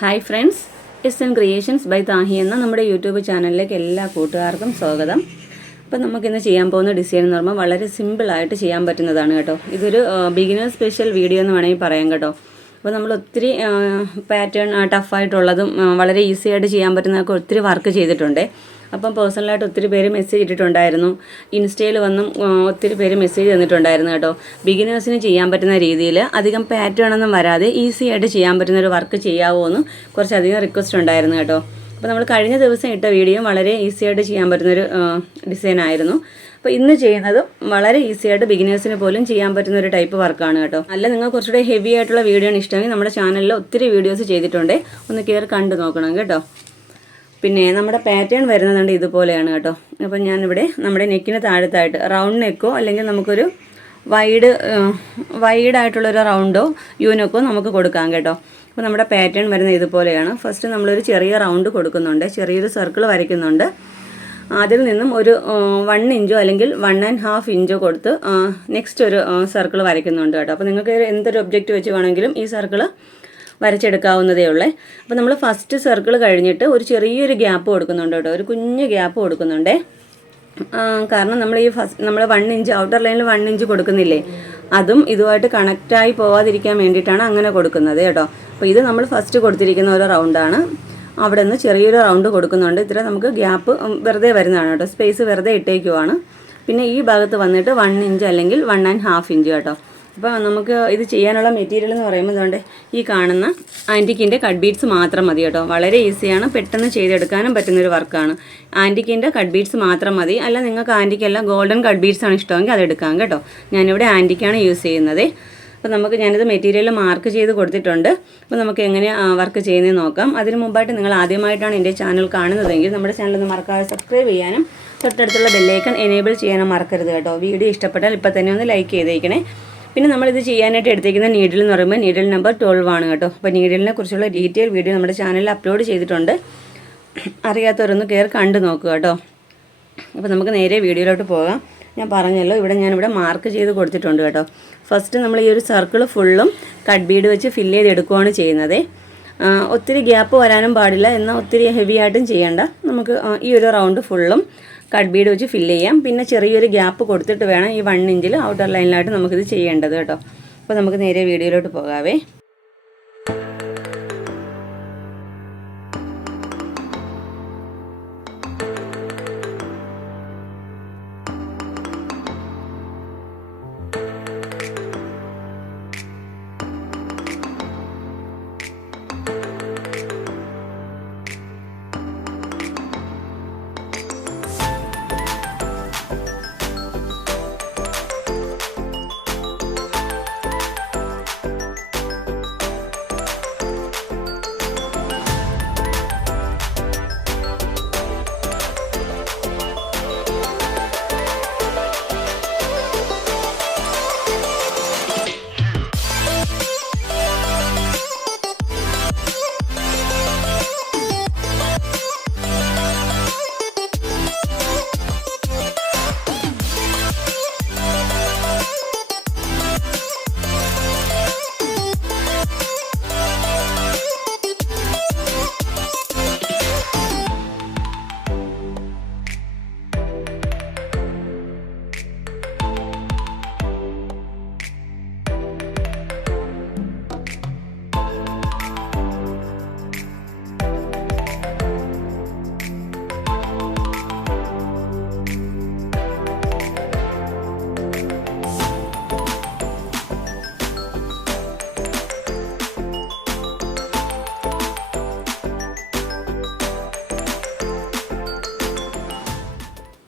Hi friends, S N creations by Tahi എന്ന നമ്മുടെ YouTube ചാനലിലേക്ക് എല്ലാ കൂട്ടുകാർക്കും സ്വാഗതം. അപ്പം നമുക്കിന്ന് ചെയ്യാൻ പോകുന്ന ഡിസൈൻ എന്ന് പറയുമ്പോൾ വളരെ സിമ്പിളായിട്ട് ചെയ്യാൻ പറ്റുന്നതാണ് കേട്ടോ. ഇതൊരു ബിഗിനർ സ്പെഷ്യൽ വീഡിയോ എന്ന് വേണമെങ്കിൽ പറയാം കേട്ടോ. അപ്പോൾ നമ്മൾ ഒത്തിരി പാറ്റേൺ ടഫായിട്ടുള്ളതും വളരെ ഈസി ആയിട്ട് ചെയ്യാൻ പറ്റുന്നതൊക്കെ ഒത്തിരി വർക്ക് ചെയ്തിട്ടുണ്ട്. അപ്പം പേഴ്സണലായിട്ട് ഒത്തിരി പേര് മെസ്സേജ് ഇട്ടിട്ടുണ്ടായിരുന്നു. ഇൻസ്റ്റയിൽ വന്നും ഒത്തിരി പേര് മെസ്സേജ് തന്നിട്ടുണ്ടായിരുന്നു കേട്ടോ. ബിഗിനേഴ്സിന് ചെയ്യാൻ പറ്റുന്ന രീതിയിൽ അധികം പാറ്റേൺ ഒന്നും വരാതെ ഈസി ആയിട്ട് ചെയ്യാൻ പറ്റുന്ന ഒരു വർക്ക് ചെയ്യാവോ എന്ന് കുറച്ചധികം റിക്വസ്റ്റ് ഉണ്ടായിരുന്നു കേട്ടോ. അപ്പോൾ നമ്മൾ കഴിഞ്ഞ ദിവസം ഇട്ട വീഡിയോ വളരെ ഈസി ആയിട്ട് ചെയ്യാൻ പറ്റുന്നൊരു ഡിസൈൻ ആയിരുന്നു. അപ്പോൾ ഇന്ന് ചെയ്യുന്നതും വളരെ ഈസി ആയിട്ട് ബിഗിനേഴ്സിന് പോലും ചെയ്യാൻ പറ്റുന്ന ഒരു ടൈപ്പ് വർക്കാണ് കേട്ടോ. അല്ല, നിങ്ങൾ കുറച്ചുകൂടെ ഹെവി ആയിട്ടുള്ള വീഡിയോ ആണ് ഇഷ്ടമെങ്കിൽ നമ്മുടെ ചാനലിൽ ഒത്തിരി വീഡിയോസ് ചെയ്തിട്ടുണ്ട്, ഒന്ന് കയറി കണ്ടു നോക്കണം കേട്ടോ. പിന്നെ നമ്മുടെ പാറ്റേൺ വരുന്നതുകൊണ്ട് ഇതുപോലെയാണ് കേട്ടോ. അപ്പം ഞാനിവിടെ നമ്മുടെ നെക്കിന് താഴത്തായിട്ട് റൗണ്ട് നെക്കോ അല്ലെങ്കിൽ നമുക്കൊരു വൈഡായിട്ടുള്ളൊരു റൗണ്ടോ യൂനെക്കോ നമുക്ക് കൊടുക്കാം കേട്ടോ. അപ്പോൾ നമ്മുടെ പാറ്റേൺ വരുന്നത് ഇതുപോലെയാണ്. ഫസ്റ്റ് നമ്മളൊരു ചെറിയ റൗണ്ട് കൊടുക്കുന്നുണ്ട്, ചെറിയൊരു സർക്കിൾ വരയ്ക്കുന്നുണ്ട്. അതിൽ നിന്നും ഒരു 1 ഇഞ്ചോ അല്ലെങ്കിൽ 1.5 ഇഞ്ചോ കൊടുത്ത് നെക്സ്റ്റ് ഒരു സർക്കിൾ വരയ്ക്കുന്നുണ്ട് കേട്ടോ. അപ്പോൾ നിങ്ങൾക്ക് എന്തൊരു ഒബ്ജക്റ്റ് വെച്ച് വേണമെങ്കിലും ഈ സർക്കിൾ വരച്ചെടുക്കാവുന്നതേ ഉള്ളേ. അപ്പോൾ നമ്മൾ ഫസ്റ്റ് സർക്കിൾ കഴിഞ്ഞിട്ട് ഒരു ചെറിയൊരു ഗ്യാപ്പ് കൊടുക്കുന്നുണ്ട് കേട്ടോ, ഒരു കുഞ്ഞ് ഗ്യാപ്പ് കൊടുക്കുന്നുണ്ടേ. കാരണം നമ്മൾ 1 ഇഞ്ച് ഔട്ടർ ലൈനിൽ 1 ഇഞ്ച് കൊടുക്കുന്നില്ലേ, അതും ഇതുമായിട്ട് കണക്റ്റായി പോവാതിരിക്കാൻ വേണ്ടിയിട്ടാണ് അങ്ങനെ കൊടുക്കുന്നത് കേട്ടോ. അപ്പോൾ ഇത് നമ്മൾ ഫസ്റ്റ് കൊടുത്തിരിക്കുന്ന ഒരു റൗണ്ടാണ്. അവിടെ നിന്ന് ചെറിയൊരു റൗണ്ട് കൊടുക്കുന്നുണ്ട്. ഇത്ര നമുക്ക് ഗ്യാപ്പ് വെറുതെ വരുന്നതാണ് കേട്ടോ, സ്പേസ് വെറുതെ ഇട്ടേക്കുവാണ്. പിന്നെ ഈ ഭാഗത്ത് വന്നിട്ട് 1 ഇഞ്ച് അല്ലെങ്കിൽ 1.5 ഇഞ്ച് കേട്ടോ. അപ്പോൾ നമുക്ക് ഇത് ചെയ്യാനുള്ള മെറ്റീരിയൽ എന്ന് പറയുമ്പോൾ അതുകൊണ്ട് ഈ കാണുന്ന ആൻറ്റിക്കിൻ്റെ കട്ട് ബീഡ്സ് മാത്രം മതി കേട്ടോ. വളരെ ഈസിയാണ്, പെട്ടെന്ന് ചെയ്തെടുക്കാനും പറ്റുന്നൊരു വർക്കാണ്. ആൻറ്റിക്കിൻ്റെ കട്ട് ബീഡ്സ് മാത്രം മതി. അല്ല, നിങ്ങൾക്ക് ആൻറ്റിക്കല്ല ഗോൾഡൻ കട്ട് ബീഡ്സ് ആണ് ഇഷ്ടമെങ്കിൽ അതെടുക്കാം കേട്ടോ. ഞാനിവിടെ ആൻറ്റിക്കാണ് യൂസ് ചെയ്യുന്നത്. അപ്പോൾ ഞാനിത് മെറ്റീരിയൽ മാർക്ക് ചെയ്ത് കൊടുത്തിട്ടുണ്ട്. അപ്പോൾ നമുക്ക് എങ്ങനെ വർക്ക് ചെയ്യുന്നതെന്ന് നോക്കാം. അതിന് മുമ്പായിട്ട് നിങ്ങൾ ആദ്യമായിട്ടാണ് എൻ്റെ ചാനൽ കാണുന്നതെങ്കിൽ നമ്മുടെ ചാനൽ ഒന്ന് മറക്കാതെ സബ്സ്ക്രൈബ് ചെയ്യാനും തൊട്ടടുത്തുള്ള ബെല്ലൈക്കൺ എനേബിൾ ചെയ്യാനും മറക്കരുത് കേട്ടോ. വീഡിയോ ഇഷ്ടപ്പെട്ടാൽ ഇപ്പോൾ തന്നെ ഒന്ന് ലൈക്ക് ചെയ്തേക്കണേ. പിന്നെ നമ്മളിത് ചെയ്യാനായിട്ട് എടുത്തേക്കുന്ന നീഡിൽ എന്ന് പറയുമ്പോൾ നീഡിൽ നമ്പർ 12 ആണ് കേട്ടോ. അപ്പോൾ നീഡിലിനെ കുറിച്ചുള്ള ഡീറ്റെയിൽ വീഡിയോ നമ്മുടെ ചാനലിൽ അപ്ലോഡ് ചെയ്തിട്ടുണ്ട്, അറിയാത്തവരൊന്ന് കയറി കണ്ടു നോക്കുക കേട്ടോ. അപ്പോൾ നമുക്ക് നേരെ വീഡിയോയിലോട്ട് പോകാം. ഞാൻ പറഞ്ഞല്ലോ, ഞാനിവിടെ മാർക്ക് ചെയ്ത് കൊടുത്തിട്ടുണ്ട് കേട്ടോ. ഫസ്റ്റ് നമ്മൾ ഈ ഒരു സർക്കിൾ ഫുള്ളും കട്ട് ബീഡ് വെച്ച് ഫില്ല് ചെയ്തെടുക്കുകയാണ് ചെയ്യുന്നത്. ഒത്തിരി ഗ്യാപ്പ് വരാനും പാടില്ല, എന്നാൽ ഒത്തിരി ഹെവി ആയിട്ടും ചെയ്യേണ്ട. നമുക്ക് ഈ ഒരു റൗണ്ട് ഫുള്ളും കട്ട് ബീഡ് വെച്ച് ഫില്ല് ചെയ്യാം. പിന്നെ ചെറിയൊരു ഗ്യാപ്പ് കൊടുത്തിട്ട് വേണം ഈ 1 ഇഞ്ചിൽ ഔട്ടർ ലൈനിലായിട്ട് നമുക്കിത് ചെയ്യേണ്ടത് കേട്ടോ. അപ്പോൾ നമുക്ക് നേരെ വീഡിയോയിലോട്ട് പോകാവേ.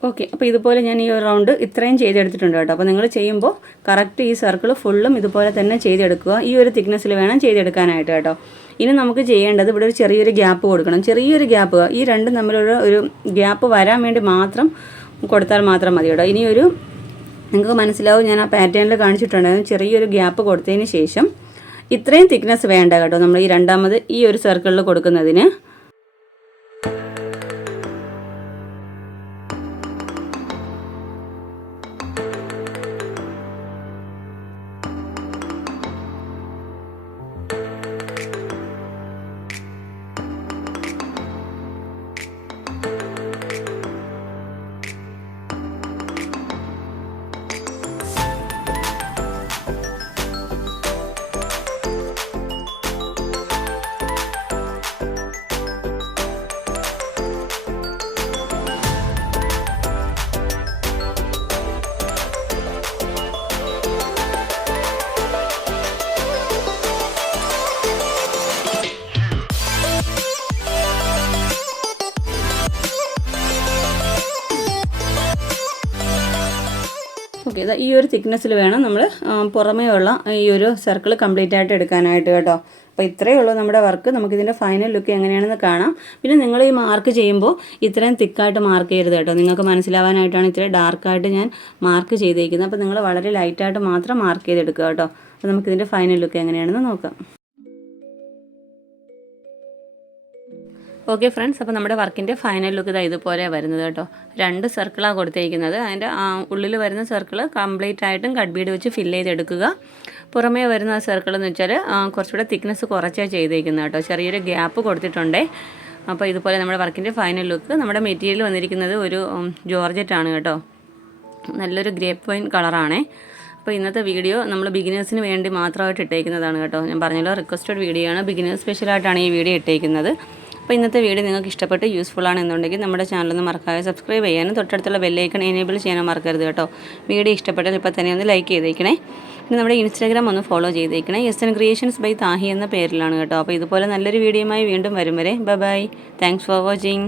ഓക്കെ, അപ്പോൾ ഇതുപോലെ ഞാൻ ഈ ഒരു റൗണ്ട് ഇത്രയും ചെയ്തെടുത്തിട്ടുണ്ട് കേട്ടോ. അപ്പോൾ നിങ്ങൾ ചെയ്യുമ്പോൾ കറക്റ്റ് ഈ സർക്കിൾ ഫുള്ളും ഇതുപോലെ തന്നെ ചെയ്തെടുക്കുക. ഈ ഒരു തിക്നെസ്സിൽ വേണം ചെയ്തെടുക്കാനായിട്ട് കേട്ടോ. ഇനി നമുക്ക് ചെയ്യേണ്ടത് ഇവിടെ ഒരു ചെറിയൊരു ഗ്യാപ്പ് കൊടുക്കണം. ചെറിയൊരു ഗ്യാപ്പ്, ഈ രണ്ടും തമ്മിലൊരു ഗ്യാപ്പ് വരാൻ വേണ്ടി മാത്രം കൊടുത്താൽ മാത്രം മതി കേട്ടോ. ഇനിയൊരു നിങ്ങൾക്ക് മനസ്സിലാവും, ഞാൻ ആ പാറ്റേണിൽ കാണിച്ചിട്ടുണ്ടായിരുന്നു. ചെറിയൊരു ഗ്യാപ്പ് കൊടുത്തതിന് ശേഷം ഇത്രയും തിക്നെസ് വേണ്ട കേട്ടോ നമ്മൾ ഈ രണ്ടാമത് ഈ ഒരു സർക്കിളിൽ കൊടുക്കുന്നതിന്. ഓക്കെ, ഈ ഒരു തിക്നെസ്സിൽ വേണം നമ്മൾ പുറമേ ഉള്ള ഈ ഒരു സർക്കിൾ കംപ്ലീറ്റ് ആയിട്ട് എടുക്കാനായിട്ട് കേട്ടോ. അപ്പോൾ ഇത്രയേ ഉള്ളൂ നമ്മുടെ വർക്ക്. നമുക്കിതിൻ്റെ ഫൈനൽ ലുക്ക് എങ്ങനെയാണെന്ന് കാണാം. പിന്നെ നിങ്ങൾ ഈ മാർക്ക് ചെയ്യുമ്പോൾ ഇത്രയും തിക്കായിട്ട് മാർക്ക് ചെയ്യരുത് കേട്ടോ. നിങ്ങൾക്ക് മനസ്സിലാവാനായിട്ടാണ് ഇത്രയും ഡാർക്കായിട്ട് ഞാൻ മാർക്ക് ചെയ്തേക്കുന്നത്. അപ്പോൾ നിങ്ങൾ വളരെ ലൈറ്റായിട്ട് മാത്രം മാർക്ക് ചെയ്തെടുക്കുക കേട്ടോ. അപ്പോൾ നമുക്കിതിൻ്റെ ഫൈനൽ ലുക്ക് എങ്ങനെയാണെന്ന് നോക്കാം. ഓക്കെ ഫ്രണ്ട്സ്, അപ്പോൾ നമ്മുടെ വർക്കിൻ്റെ ഫൈനൽ ലുക്ക് ഇതാ ഇതുപോലെ വരുന്നത് കേട്ടോ. 2 സർക്കിളാണ് കൊടുത്തിരിക്കുന്നത്. അതിൻ്റെ ഉള്ളിൽ വരുന്ന സർക്കിൾ കംപ്ലീറ്റ് ആയിട്ടും കട്ട് ബീഡ് വെച്ച് ഫില്ല് ചെയ്തെടുക്കുക. പുറമേ വരുന്ന സർക്കിൾ എന്ന് വെച്ചാൽ കുറച്ചുകൂടെ തിക്നെസ് കുറച്ചാണ് ചെയ്തേക്കുന്നത് കേട്ടോ. ചെറിയൊരു ഗ്യാപ്പ് കൊടുത്തിട്ടുണ്ടേ. അപ്പോൾ ഇതുപോലെ നമ്മുടെ വർക്കിൻ്റെ ഫൈനൽ ലുക്ക്. നമ്മുടെ മെറ്റീരിയൽ വന്നിരിക്കുന്നത് ഒരു ജോർജറ്റാണ് കേട്ടോ. നല്ലൊരു ഗ്രേപ്പ് വൈൻ കളറാണേ. അപ്പോൾ ഇന്നത്തെ വീഡിയോ നമ്മൾ ബിഗിനേഴ്സിന് വേണ്ടി മാത്രമായിട്ട് ഇട്ടേക്കുന്നതാണ് കേട്ടോ. ഞാൻ പറഞ്ഞല്ലോ, റിക്വസ്റ്റഡ് വീഡിയോ ആണ്. ബിഗിനേഴ്സ് സ്പെഷ്യലായിട്ടാണ് ഈ വീഡിയോ ഇട്ടേക്കുന്നത്. അപ്പോൾ ഇന്നത്തെ വീഡിയോ നിങ്ങൾക്ക് ഇഷ്ടപ്പെട്ട് യൂസ്ഫുൾ ആണെന്നുണ്ടെങ്കിൽ നമ്മുടെ ചാനലൊന്ന് മറക്കാതെ സബ്സ്ക്രൈബ് ചെയ്യാനും തൊട്ടടുത്തുള്ള ബെല്ലൈക്കൺ എനേബിൾ ചെയ്യാനും മറക്കരുത് കേട്ടോ. വീഡിയോ ഇഷ്ടപ്പെട്ടാൽ ഇപ്പോൾ തന്നെ ഒന്ന് ലൈക്ക് ചെയ്തേക്കണേ. പിന്നെ നമ്മുടെ ഇൻസ്റ്റാഗ്രാം ഒന്ന് ഫോളോ ചെയ്തേക്കണേ. SN ക്രിയേഷൻസ് ബൈ താഹി എന്ന പേരിലാണ് കേട്ടോ. അപ്പോൾ ഇതുപോലെ നല്ലൊരു വീഡിയോയുമായി വീണ്ടും വരും വരെ ബൈ. Thanks for watching.